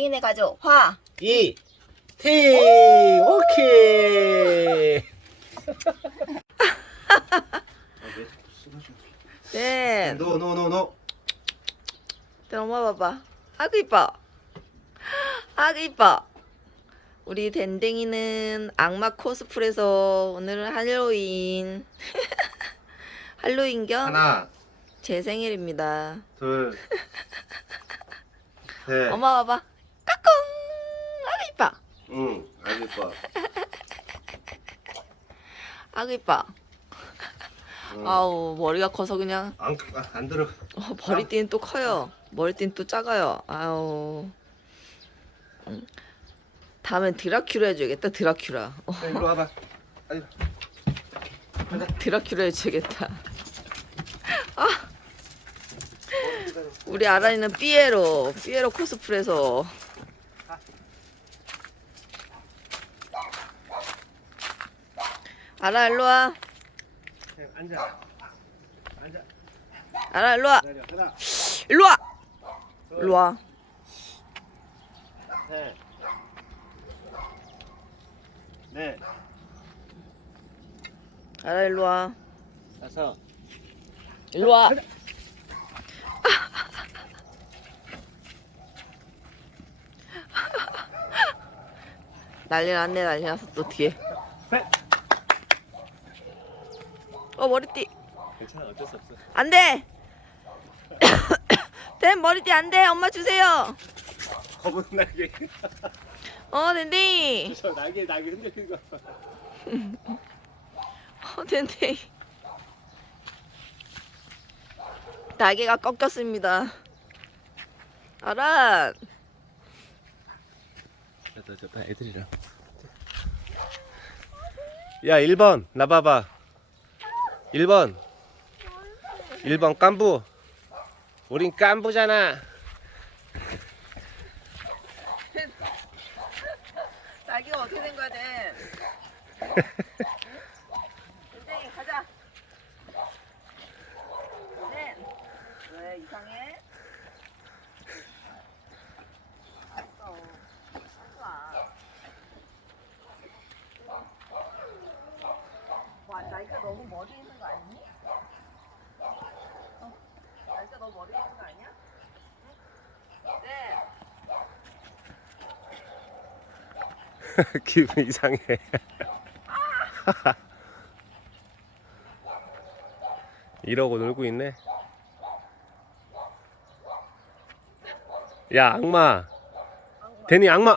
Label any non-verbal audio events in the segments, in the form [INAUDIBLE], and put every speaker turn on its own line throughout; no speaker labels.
댕댕이네 가져. 화.
이, 티, 오케이. [LAUGHS]
네.
노, 노, 노, 노.
네, 엄마 봐봐. 아그 이뻐. 아그 이뻐. 우리 댕댕이는 악마 코스프레에서 오늘은 할로윈. [LAUGHS] 할로윈 겸
하나,
제 생일입니다.
둘, [LAUGHS] 셋.
엄마 봐봐. 이뻐.
응, 아주 이뻐.
아그 이뻐.
응.
아우 머리가 커서 그냥
안, 안 들어가.
어, 머리띠는 또 커요. 머리띠는 또 작아요. 아우. 음. 다음엔 드라큘라 해줘야겠다. 드라큘라. 어,
자, 이리 와봐. 아유.
드라큘라 해줘야겠다. 아. 우리 아란이는 삐에로, 삐에로 코스프레에서 아라 일로 와.
그냥 앉아. 앉아.
아라 일로 와.
기다려. 하나,
일로 와. 일로 와.
셋. 넷,
아라 일로 와.
다섯.
일로 와. [LAUGHS] 난리 났네 난리 났어 또 뒤에
셋.
어 머리띠
괜찮아, 어쩔 수 없어.
안돼 댄 [COUGHS] 머리띠 안돼 엄마 주세요
검은 날개.
어 댄디
저 날개, 날개 흔들리는 거. 봐. [LAUGHS]
어 댄디 날개가 꺾였습니다 아란
저, 저, 애들이랑. 야, 1번, 나 봐봐. 1번. 1번 깐부. 우린 깐부잖아.
날개가 어떻게 된 거야 댄 [LAUGHS] 댄디 가자 댄왜 이상해? 알았어 하지마 와 날개 너무 머리에 있는 거 아니니? 어, 날개 너무 머리에 있는 거 아니야? 응? [LAUGHS] 네
기분 이상해. [LAUGHS] 이러고 놀고 있네. 야, 악마.
악마
데니. 악마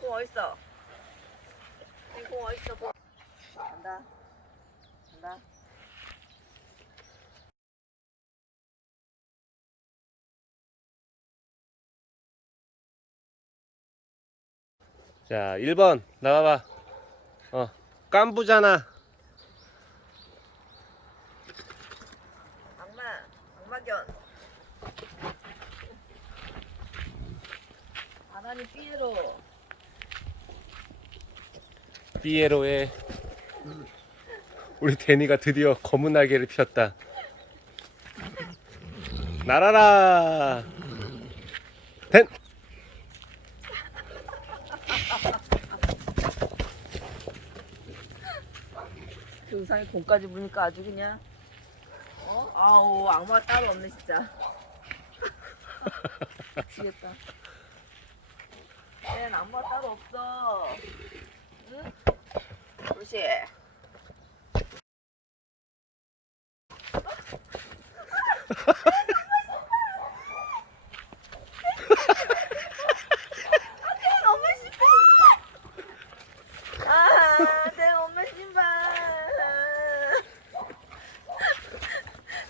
공 어딨어? 공 어딨어? 공. 간다 간다
자, 1번 나와봐. 어, 깐부잖아.
악마 악마견 바다니 삐에로
삐에로의 우리 데니가 드디어 검은 날개를 폈다. 날아라. 덴.
그 의상에 공까지 부니까 아주 그냥 어? 아우 악마 따로 없네 진짜 미치겠다 쟤는 악마 따로 없어 응? 그렇지 엄마 신발 아, 내 엄마 신발.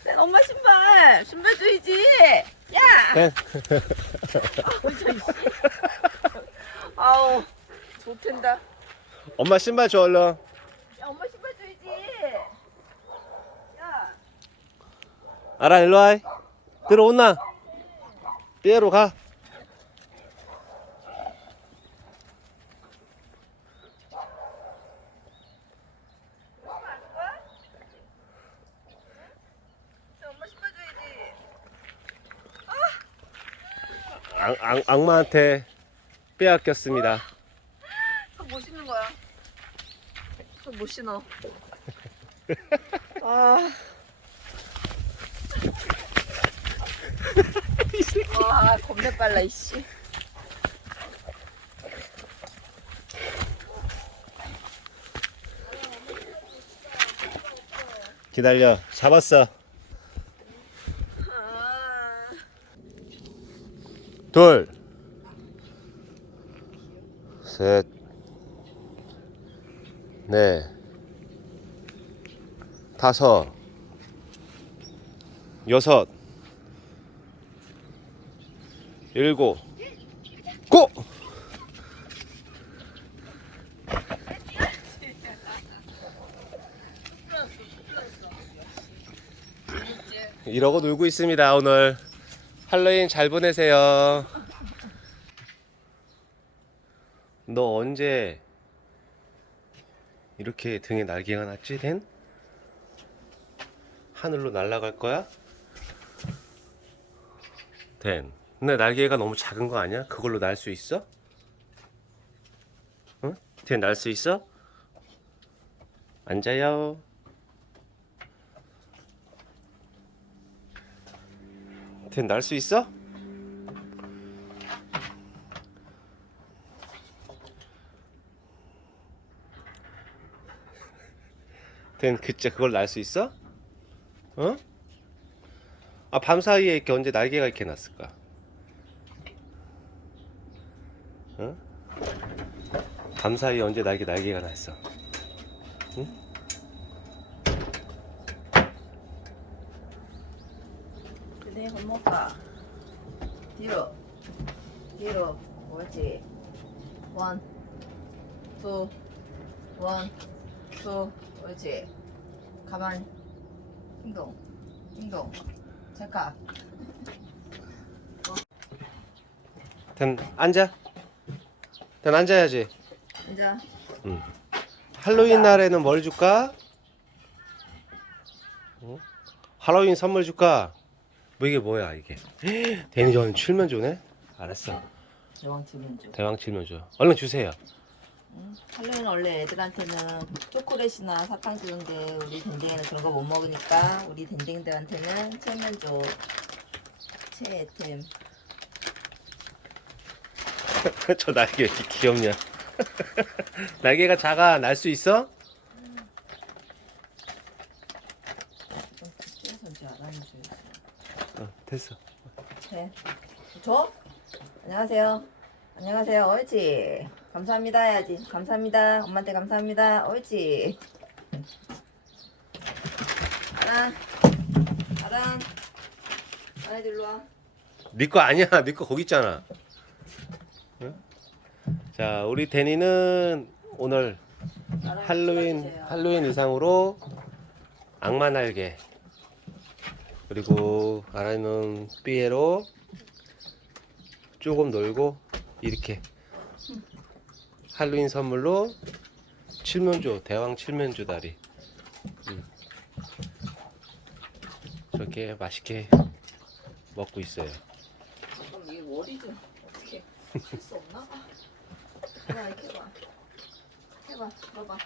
내 엄마 신발. 신발 줘야지. 야.
덴. [LAUGHS]
아우. 아우, 좋텐다.
엄마 신발 줘 얼른.
야, 엄마 신발 줘야지. 야,
알아 일로 와. 들어온나. 삐에로 가.
엄마 안 줄 거야? 야, 엄마 신발
악, 악, 악마한테 빼앗겼습니다.
손못 신는 거야. 손못 신어. [LAUGHS] 아. 와, [LAUGHS] 겁내 빨라, 이씨.
기다려. 잡았어. 둘. 셋. 넷. 다섯. 여섯. 일곱. 고! 이러고 놀고 있습니다, 오늘. 할로윈 잘 보내세요. 너 언제 이렇게 등에 날개가 났지, 댄? 하늘로 날아갈 거야? 댄, 근데 날개가 너무 작은 거 아니야? 그걸로 날 수 있어? 응? 댄, 날 수 있어? 앉아요. 댄, 날수 있어? 댄, 그짜 그걸 날 수 있어? 어? 아, 밤 사이에 이렇게 언제 날개가 이렇게 났을까? 어? 밤 사이에 언제 날개 날개가 났어?
밥 먹까? 뒤로. 뒤로. 옳지. 원, 투, 원, 투, 옳지. 가만. 띵동. 띵동. 잠깐.
댄, 앉아. 댄 앉아야지.
앉아.
할로윈 날에는 뭘 줄까? 어? 할로윈 선물 줄까? 뭐 이게 뭐야 이게? [GASPS] 데니 저는 칠면조네? 알았어.
대왕 칠면조.
대왕 칠면조. 얼른 주세요.
할로윈 원래 애들한테는 초콜릿이나 사탕 주는데 우리 댕댕이는 그런 거 못 먹으니까 우리 댕댕이들한테는 칠면조 최애템. [LAUGHS]
저 날개 왜 이렇게 귀엽냐? [LAUGHS] 날개가 작아. 날 수 있어?
좀 그쪽에서 안 하는 줄.
어, 됐어.
네. 줘? 안녕하세요. 안녕하세요. 옳지. 감사합니다 해야지. 감사합니다. 엄마한테 감사합니다. 옳지. 아란. 아란. 아란 일로 와.
네거 아니야. 네 거 거기 있잖아. 응? 자, 우리 데니는 오늘 할로윈. 할로윈 의상으로 악마 날개 그리고 아라는 삐에로 조금 놀고 이렇게 할로윈 선물로 칠면조 대왕 칠면조 다리 음. 저렇게 맛있게 먹고 있어요.
그럼 이게 머리 좀 어떻게 할수 없나? 해봐 [LAUGHS] 이렇게 해봐. 해봐. 들어봐.